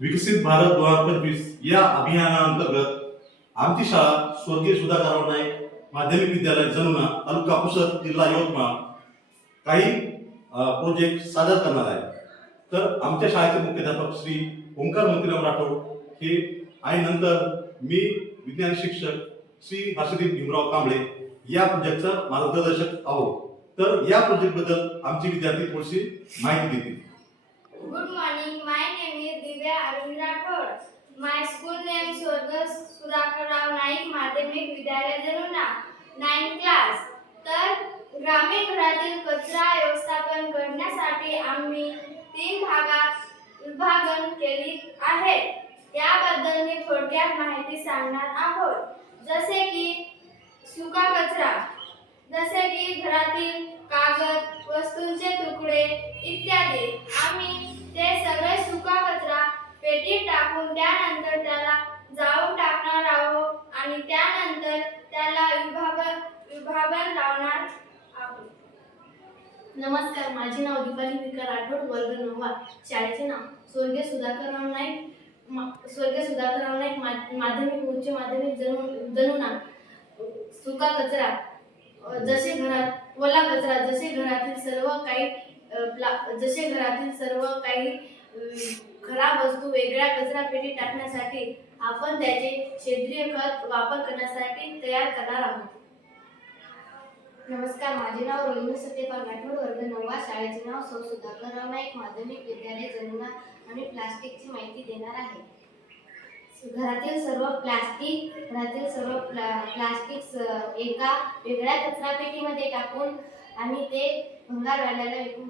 विकसित भारत 2025 या अभियानाअंतर्गत आमची शाळा स्वर्गीय सुधाकरराव नाईक माध्यमिक विद्यालय जमुना तालुका पुसद जिल्हा यवतमाळ काही प्रोजेक्ट सादर करणार आहे। तर आमच्या शाळेचे मुख्याध्यापक श्री ओंकार मोतीराम राठोड हे आणि नंतर मी विज्ञान शिक्षक श्री हर्षदीप भीमराव कांबळे या प्रोजेक्टचा मार्गदर्शक आहोत। तर या प्रोजेक्ट बद्दल आमचे विद्यार्थी थोडीशी माहिती देतील। Good morning. My name is Divya Arun Rathod. My school name is Sudhakar Rao Naik Madhyamik Vidyalaya Jaruna, 9th class. तर ग्रामीण घरातील कचरा व्यवस्थापन करण्यासाठी आम्ही 3 भागात विभागण केली आहे। याबद्दल मी थोडक्यात माहिती सांगणार आहोत। जसे की सुका कचरा, जसे की घरातील कागद, वस्तूंचे तुकडे इत्यादी। आम्ही ते सगळे सुका कचरा पेटीत टाकून त्यानंतर त्याला जाळून टाकणार आहोत आणि त्यानंतर त्याला विभागण लावणार आहोत। नमस्कार, माझे नाव दीपाली विकार राठोड, वर्ग 9वा। शाळेचे नाव स्वर्गीय सुधाकरराव नाईक माध्यमिक उच्च माध्यमिक जनुना। सुका कचरा जसे घरात ओला कचरा जसे घरातील सर्व काही खराब वस्तू वेगळ्या कचरा पेटीत टाकण्यासाठी आपण त्याचे सेंद्रिय खत वापर करण्यासाठी तयार करणार आहोत। नमस्कार, माझे नाव रोहिणी सत्यपाल राठोड, वर्ग 9वा। शाळेचे नाव सौ सुधाकरराव नाईक माध्यमिक विद्यालय जमुना। आम्ही प्लास्टिकची माहिती देणार आहे। घरातील सर्व प्लास्टिक एका वेगळ्या कचरा पेटीमध्ये टाकून आम्ही ते भंगारवाल्याला विकून